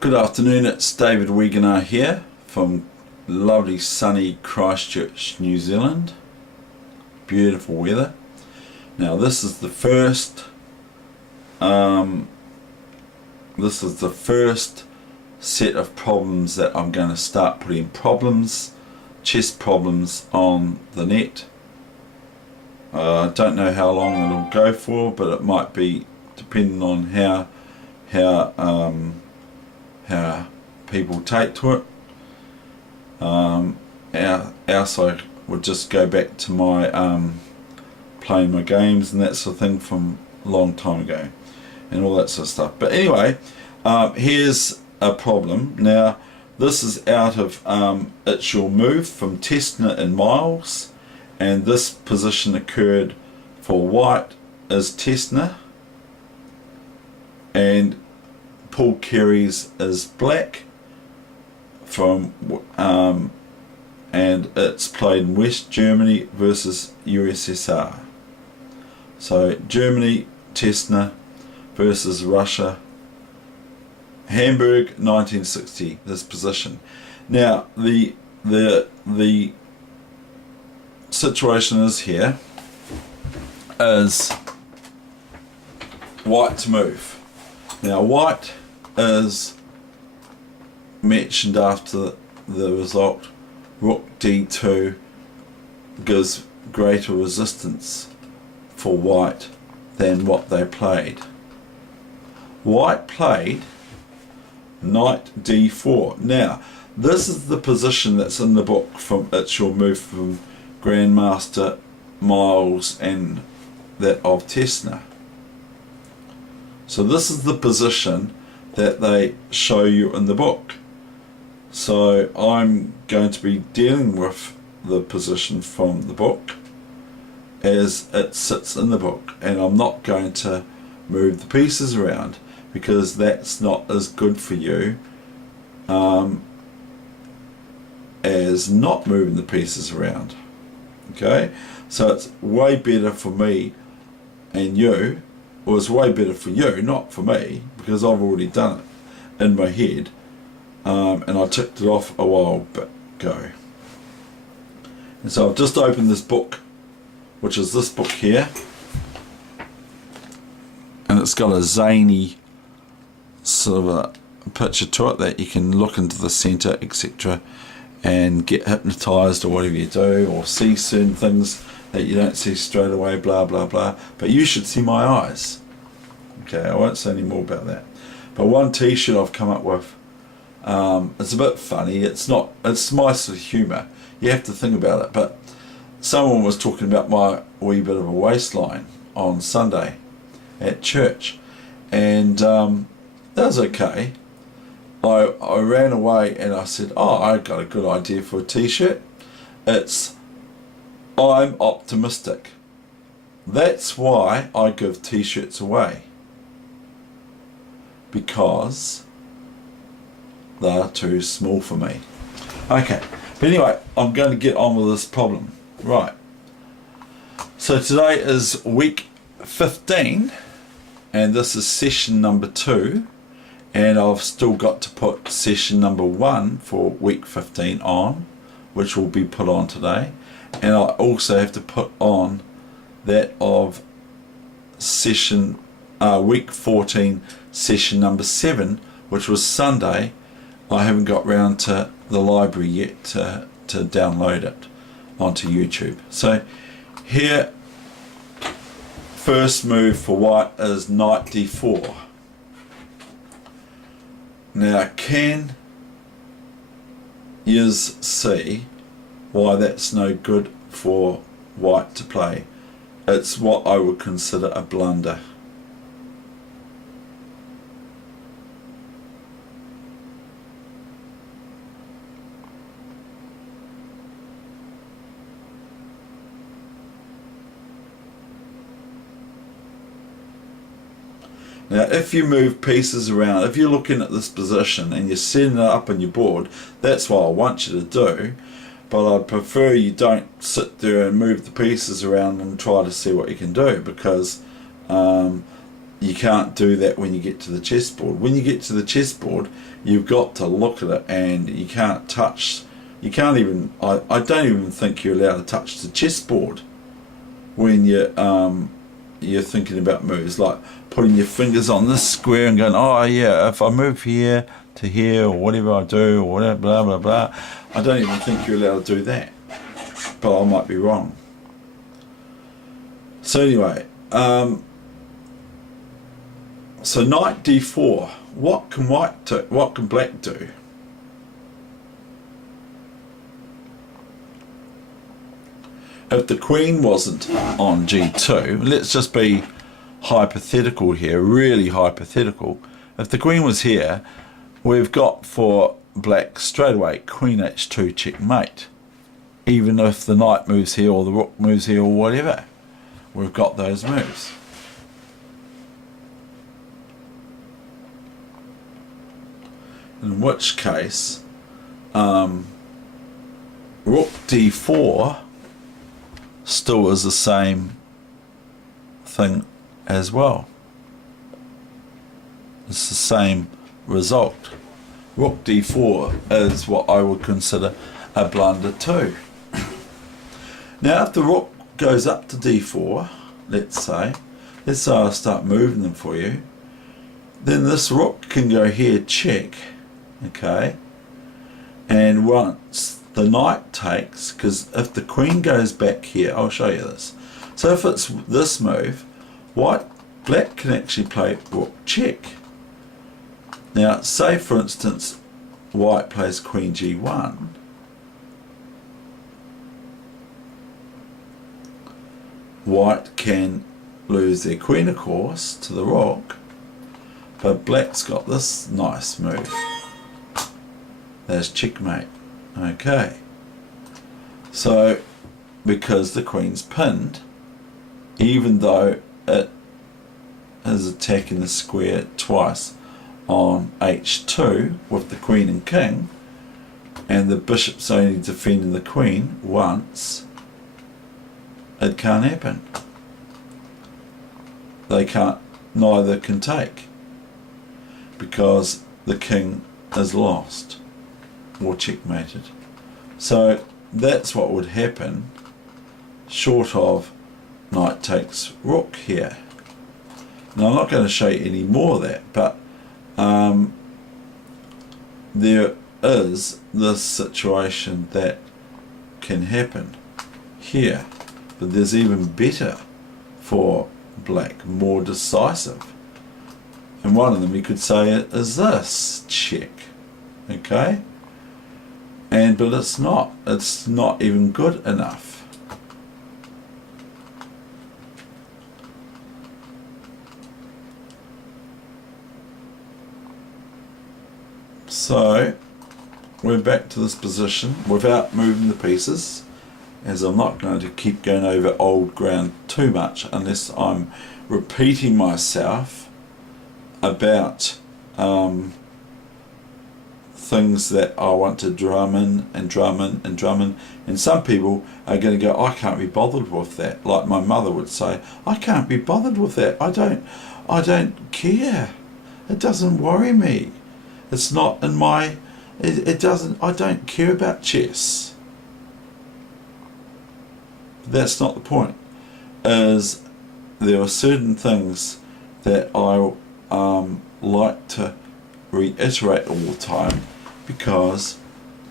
Good afternoon, it's David Weegenaar here from lovely sunny Christchurch, New Zealand. Beautiful weather. Now this is the first set of problems that I'm going to start putting chess problems on the net. I don't know how long it'll go for, but it might be depending on how people take to it. Else I would just go back to my playing my games and that sort of thing from a long time ago and all that sort of stuff. But anyway, here's a problem. Now this is out of It's Your Move from Testner and Miles, and this position occurred for white as Testner and Paul Carey's is black from and it's played in West Germany versus USSR. So Germany, Testner versus Russia, Hamburg, 1960. This position. Now the situation is here is white to move. Now white is mentioned after the result. Rook d2 gives greater resistance for white than what they played. White played knight d4. Now this is the position that's in the book from It's Your Move from Grandmaster Miles and that of Testner. So this is the position that they show you in the book. So I'm going to be dealing with the position from the book as it sits in the book, and I'm not going to move the pieces around because that's not as good for you as not moving the pieces around. Okay, so it's way better for me and you, or it's way better for you, not for me, because I've already done it in my head, and I ticked it off a while ago. And so I've just opened this book, which is this book here, and it's got a zany sort of a picture to it that you can look into the centre, etc., and get hypnotised or whatever you do, or see certain things that you don't see straight away, blah blah blah. But you should see my eyes. Okay, I won't say any more about that. But one t-shirt I've come up with, it's a bit funny, it's my sort of humour, you have to think about it, but someone was talking about my wee bit of a waistline on Sunday at church, and that was okay. I ran away and I said, I got a good idea for a t-shirt. It's I'm optimistic. That's why I give t-shirts away, because they are too small for me. Okay, but anyway, I'm going to get on with this problem. Right, so today is week 15 and this is session number 2, and I've still got to put session number 1 for week 15 on, which will be put on today, and I also have to put on that of session week 14 session number 7, which was Sunday. I haven't got round to the library yet to download it onto YouTube. So here, first move for white is knight d4. Now can you see why that's no good for white to play? It's what I would consider a blunder. Now if you move pieces around, if you're looking at this position and you're setting it up on your board, that's what I want you to do, but I'd prefer you don't sit there and move the pieces around and try to see what you can do, because you can't do that when you get to the chessboard. When you get to the chessboard, you've got to look at it, and you can't touch. You can't even. I don't even think you're allowed to touch the chessboard when you're thinking about moves, like putting your fingers on this square and going, oh yeah, if I move here to here or whatever I do or whatever, blah blah blah. I don't even think you're allowed to do that, but I might be wrong. So anyway, so knight d4. What can white do? What can black do? If the queen wasn't on g2, let's just be hypothetical here, really hypothetical. If the queen was here, we've got for black straight away queen h2 checkmate. Even if the knight moves here or the rook moves here or whatever, we've got those moves. In which case, rook d4 still is the same thing as well. It's the same result. Rook d4 is what I would consider a blunder too. Now if the rook goes up to d4, let's say I start moving them for you, then this rook can go here, check, okay, and once the knight takes, because if the queen goes back here, I'll show you this. So if it's this move, black can actually play rook check. Now say for instance white plays queen g1, white can lose their queen of course to the rook, but black's got this nice move. That's checkmate. Okay, so because the queen's pinned, even though it is attacking the square twice on h2 with the queen and king, and the bishop's only defending the queen once, it can't happen. Neither can take, because the king is lost or checkmated. So that's what would happen, short of knight takes rook here. Now I'm not going to show you any more of that, but there is this situation that can happen here, but there's even better for black, more decisive, and one of them you could say is this check, okay, but it's not even good enough. So we're back to this position without moving the pieces, as I'm not going to keep going over old ground too much unless I'm repeating myself about things that I want to drum in and drum in and drum in, and some people are going to go, I can't be bothered with that. Like my mother would say, I can't be bothered with that. I don't care. It doesn't worry me. It's not in my, it doesn't, I don't care about chess. That's not the point. Is there are certain things that I like to reiterate all the time, because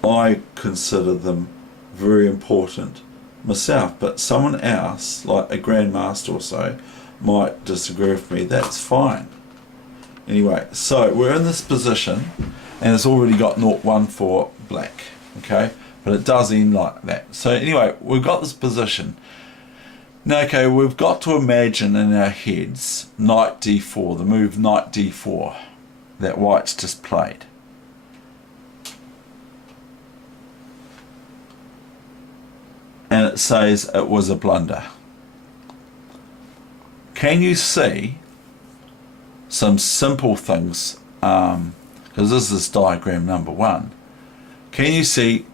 I consider them very important myself, but someone else, like a grandmaster or so, might disagree with me. That's fine. Anyway, so we're in this position, and it's already got 0-1 for black, okay, but it does end like that. So anyway, we've got this position. Now, okay, we've got to imagine in our heads knight d4, the move knight d4 that white's just played. And it says it was a blunder. Can you see some simple things, because this is diagram number 1, can you see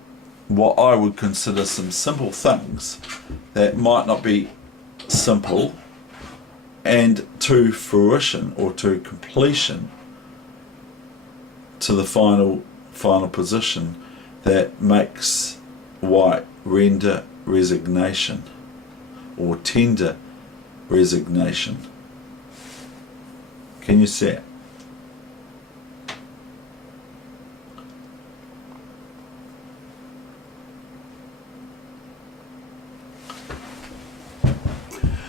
what I would consider some simple things that might not be simple, and to fruition, or to completion, to the final position that makes white render resignation or tender resignation. Can you see it?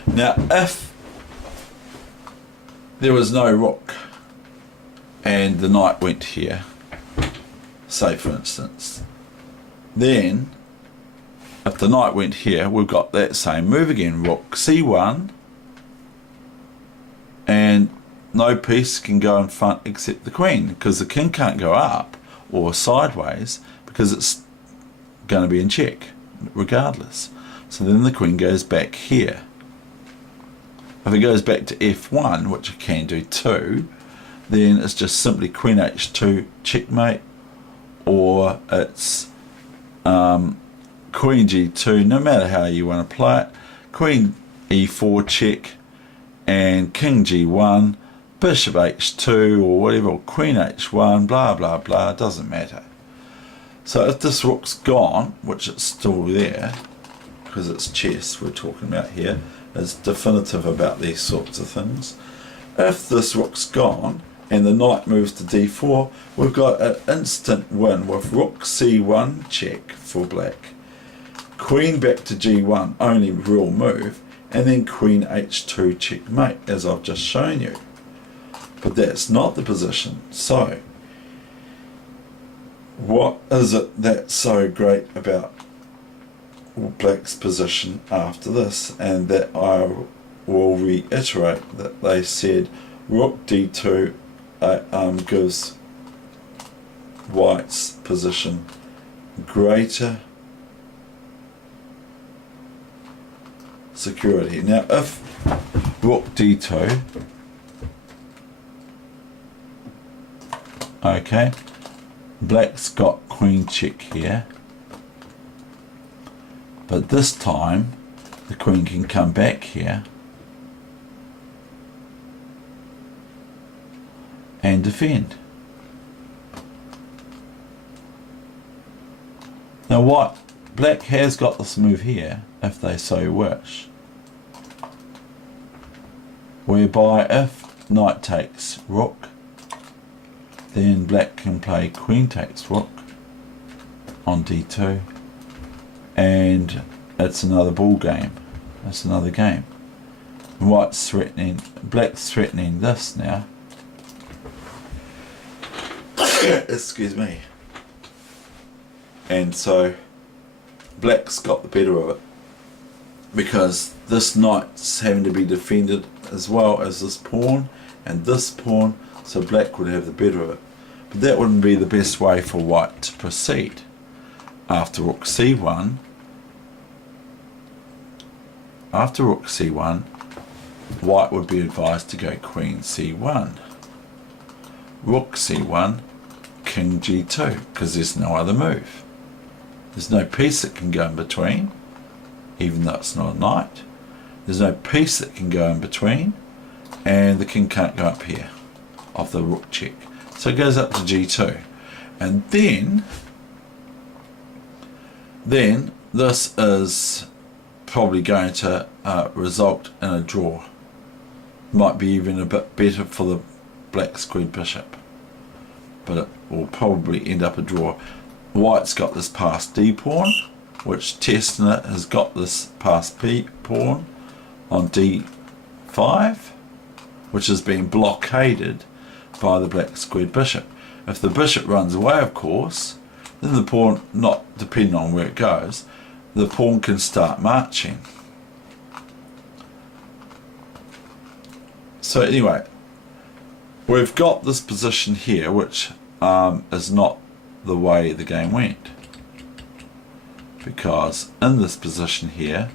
Now, if there was no rook and the knight went here, say for instance, then if the knight went here, we've got that same move again, rook c1, and no piece can go in front except the queen, because the king can't go up or sideways because it's going to be in check regardless. So then the queen goes back here. If it goes back to f1, which it can do too, then it's just simply queen h2 checkmate, or it's queen g2, no matter how you want to play it, queen e4 check, and king g1, bishop h2 or whatever, or queen h1, blah blah blah, doesn't matter. So if this rook's gone, which it's still there, because it's chess we're talking about here, it's definitive about these sorts of things. If this rook's gone and the knight moves to d4, we've got an instant win with rook c1 check for black, queen back to g1, only real move, and then queen h2 checkmate, as I've just shown you. But that's not the position. So what is it that's so great about black's position after this? And that I will reiterate that they said rook d2 gives white's position greater security. Now if rook d2, okay, black's got queen check here, but this time the queen can come back here and defend. Now black has got this move here, if they so wish, whereby if knight takes rook, then black can play queen takes rook on d2, and it's another ball game. It's another game. Black's threatening this now. Excuse me. And so black's got the better of it, because this knight's having to be defended as well as this pawn and this pawn, so black would have the better of it. But that wouldn't be the best way for white to proceed. After rook c1, white would be advised to go queen c1, rook c1, king g2, because there's no other move. There's no piece that can go in between, even though it's not a knight. There's no piece that can go in between, and the king can't go up here off the rook check. So it goes up to g2, and then this is probably going to result in a draw. Might be even a bit better for the black squared bishop, but it will probably end up a draw. White's got this passed d pawn, which Testnet has got this passed p pawn on d5, which has been blockaded by the black squared bishop. If the bishop runs away, of course, then the pawn, not depending on where it goes, the pawn can start marching. So anyway, we've got this position here, which is not the way the game went, because in this position here,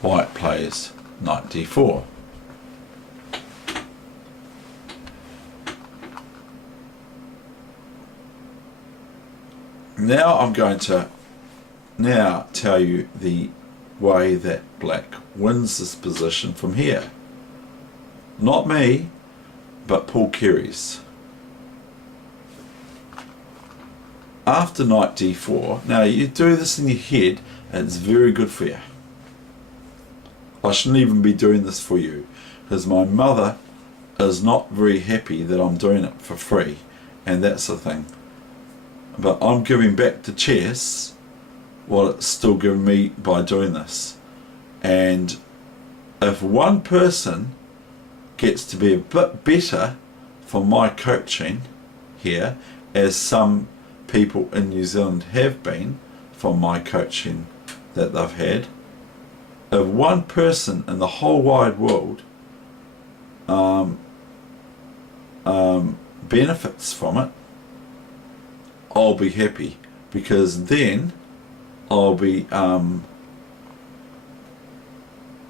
white plays knight d4. Now I'm going to tell you the way that black wins this position from here. Not me, but Paul Carey's. After knight d4, now you do this in your head and it's very good for you. I shouldn't even be doing this for you, because my mother is not very happy that I'm doing it for free, and that's the thing. But I'm giving back to chess what it's still giving me by doing this. And if one person gets to be a bit better for my coaching here, as some people in New Zealand have been from my coaching that they've had, if one person in the whole wide world benefits from it, I'll be happy, because then I'll be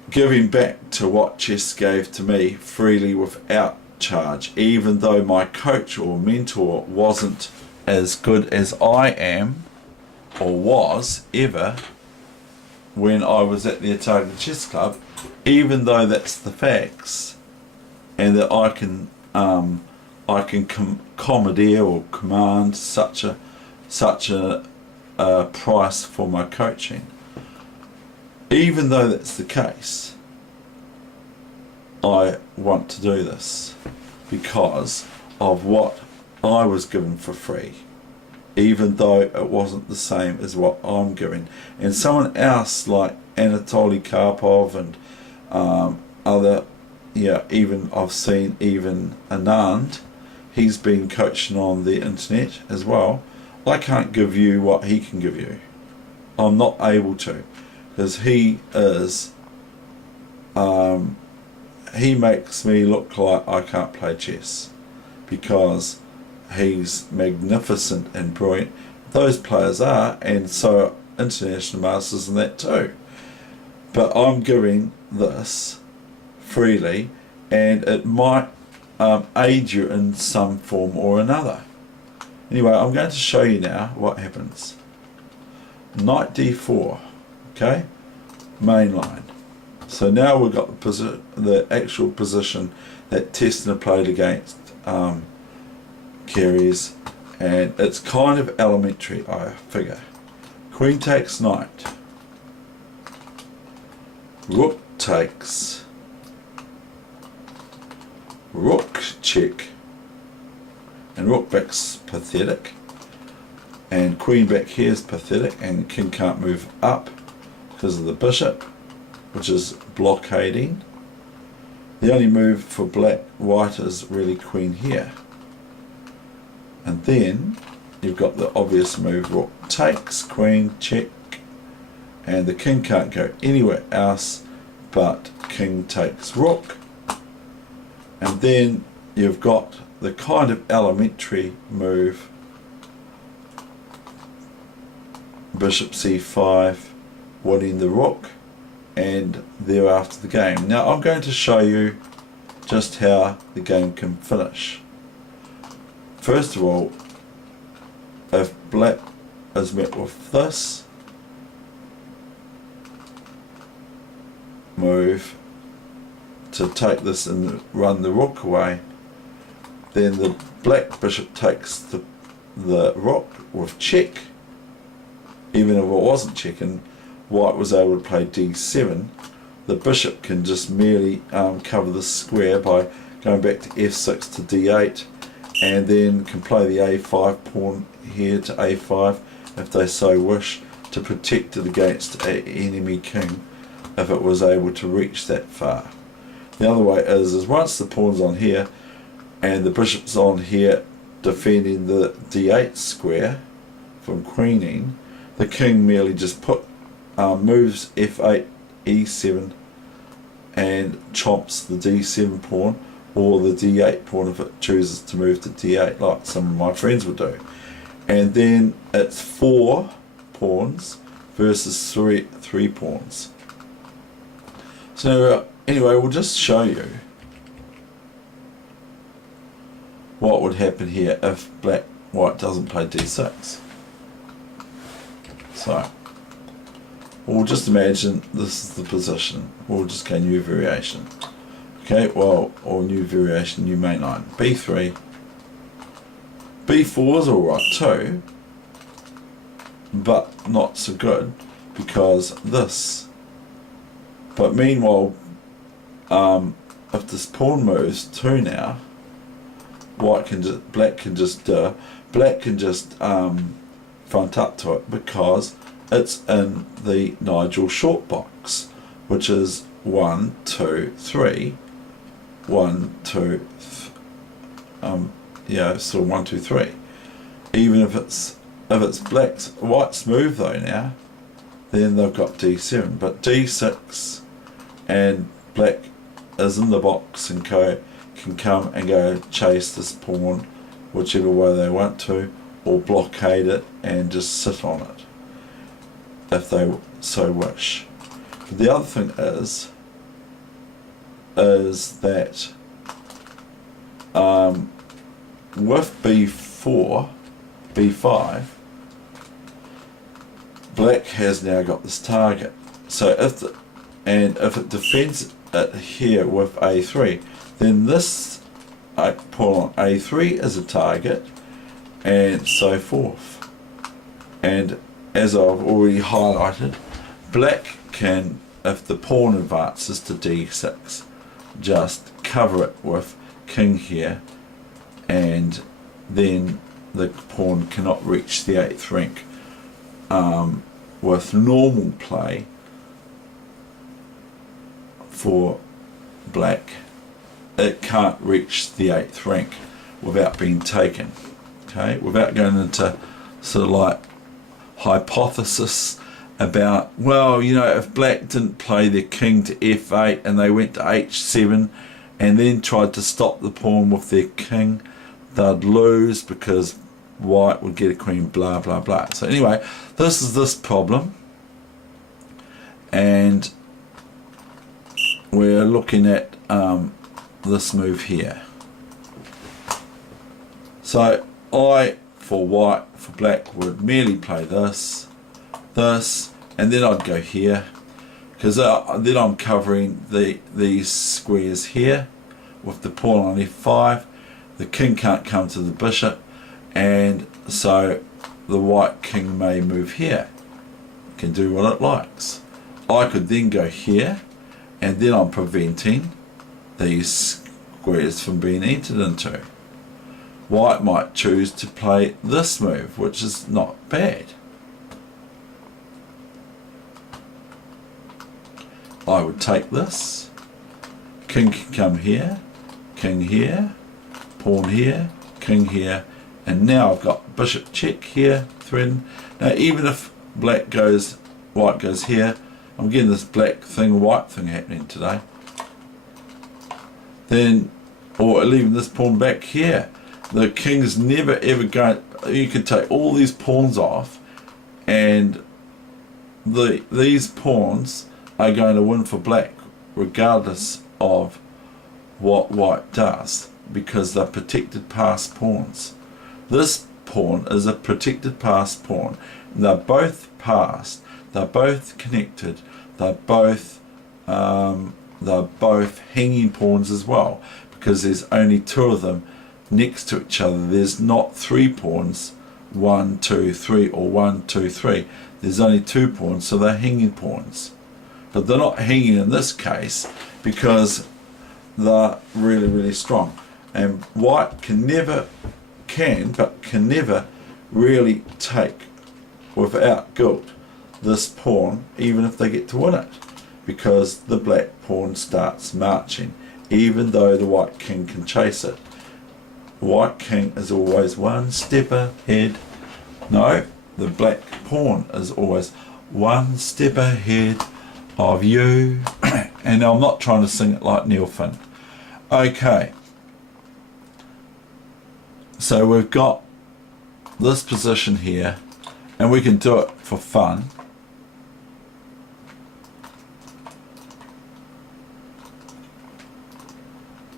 giving back to what chess gave to me freely without charge, even though my coach or mentor wasn't as good as I am or was ever when I was at the Otago Chess Club, even though that's the facts, and that I can commandeer or command such a price for my coaching. Even though that's the case, I want to do this because of what I was given for free, even though it wasn't the same as what I'm giving. And someone else like Anatoly Karpov and other, even I've seen even Anand, he's been coaching on the internet as well. I can't give you what he can give you. I'm not able to, because he is, he makes me look like I can't play chess, because he's magnificent and brilliant. Those players are, and so are international masters and that too. But I'm giving this freely, and it might aid you in some form or another. Anyway, I'm going to show you now what happens. Knight d4, okay, main line. So now we've got the actual position that Tessner played against Carey's, and it's kind of elementary, I figure. Queen takes knight, rook takes, rook check, and rook back's pathetic, and queen back here is pathetic, and king can't move up because of the bishop, which is blockading. The only move for white is really queen here. And then you've got the obvious move, rook takes, queen check, and the king can't go anywhere else but king takes rook. And then you've got the kind of elementary move, bishop c5, winning the rook, and thereafter the game. Now I'm going to show you just how the game can finish. First of all, if black is met with this move to take this and run the rook away, then the black bishop takes the rook with check. Even if it wasn't checking, white was able to play d7. The bishop can just merely cover the square by going back to f6 to d8, and then can play the a5 pawn here to a5 if they so wish, to protect it against an enemy king if it was able to reach that far. The other way is once the pawn's on here and the bishop's on here defending the d8 square from queening, the king merely just moves f8, e7, and chomps the d7 pawn, or the d8 pawn if it chooses to move to d8, like some of my friends would do. And then it's 4 pawns versus three pawns. So anyway, we'll just show you what would happen here if white doesn't play d6. So we'll just imagine this is the position. We'll just go new variation. Okay, well, or new variation, new main line. B3. B4 is alright too, but not so good because this. But meanwhile, if this pawn moves 2 now, black can just front up to it because it's in the Nigel short box, which is 1, 2, 3, 1, 2, so 1, 2, 3. Even if it's white's move though now, then they've got D7, but D6 and black is in the box and can come and go chase this pawn whichever way they want to, or blockade it and just sit on it if they so wish. But the other thing is that with B4, B5, black has now got this target. So if it defends it here with A3, then this pawn on A3 is a target, and so forth. And as I've already highlighted, black can, if the pawn advances to D6, just cover it with king here, and then the pawn cannot reach the 8th rank. With normal play for black, it can't reach the 8th rank without being taken. Okay, without going into sort of like hypothesis about, well, you know, if black didn't play their king to F8 and they went to H7 and then tried to stop the pawn with their king, they'd lose because white would get a queen, blah blah blah. So anyway, this is this problem, and we're looking at this move here. So for black would merely play this, and then I'd go here, because then I'm covering these squares here with the pawn on F5. The king can't come to the bishop, and so the white king may move here. It can do what it likes. I could then go here, and then I'm preventing these squares from being entered into. White might choose to play this move, which is not bad. I would take this. King can come here, king here, pawn here, king here, and now I've got bishop check here, threatened. Now even if white goes here, I'm getting this black thing, white thing happening today. Then, or leaving this pawn back here. The king's never ever going, you could take all these pawns off, and these pawns are going to win for black regardless of what white does, because they're protected passed pawns. This pawn is a protected passed pawn. They're both passed, they're both connected, they're both hanging pawns as well, because there's only 2 of them next to each other. There's not 3 pawns, 1, 2, 3, or 1, 2, 3. There's only 2 pawns, so they're hanging pawns. But they're not hanging in this case because they're really, really strong. And white can never really take without guilt this pawn, even if they get to win it, because the black pawn starts marching, even though the white king can chase it. White king is always 1 step ahead. No, the black pawn is always 1 step ahead of you. And I'm not trying to sing it like Neil Finn. Okay, so we've got this position here, and we can do it for fun.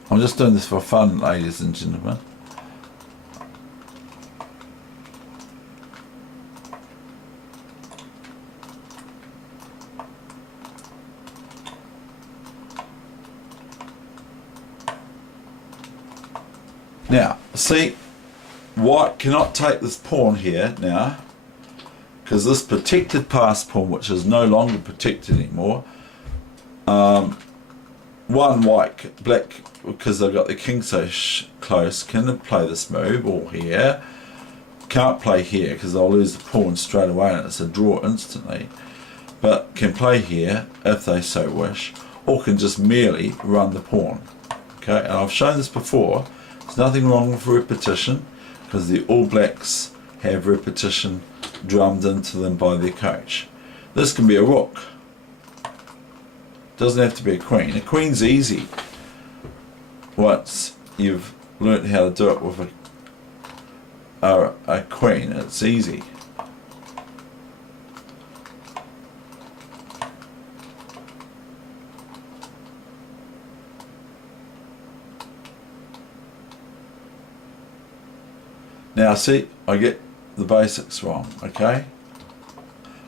I'm just doing this for fun, ladies and gentlemen. Now, see, white cannot take this pawn here now, because this protected pass pawn, which is no longer protected anymore, one black, because they've got the king so close, can play this move, or here. Can't play here because they'll lose the pawn straight away and it's a draw instantly. But can play here if they so wish, or can just merely run the pawn. Okay, and I've shown this before. There's nothing wrong with repetition, because the All Blacks have repetition drummed into them by their coach. This can be a rook. Doesn't have to be a queen. A queen's easy once you've learnt how to do it with a queen. It's easy. Now see, I get the basics wrong, okay?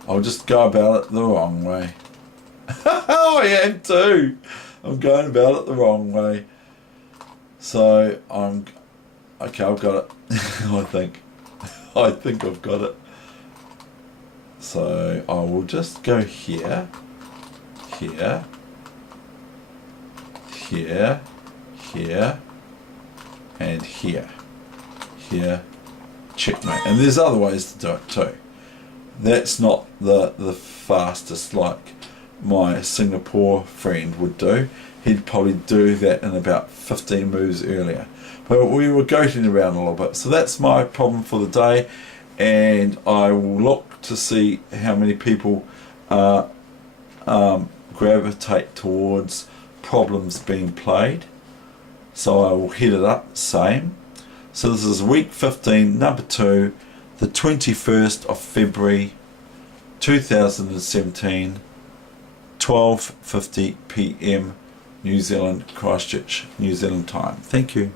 I'll just go about it the wrong way. I am too. I'm going about it the wrong way. So okay, I've got it. I think I've got it. So I will just go here, here, here, here, and here. Here, checkmate. And there's other ways to do it too. That's not the fastest like my Singapore friend would do. He'd probably do that in about 15 moves earlier. But we were goating around a little bit. So that's my problem for the day, and I will look to see how many people gravitate towards problems being played. So I will head it up, same. So this is week 15, number 2, the 21st of February 2017, 12:50 PM New Zealand, Christchurch, New Zealand time. Thank you.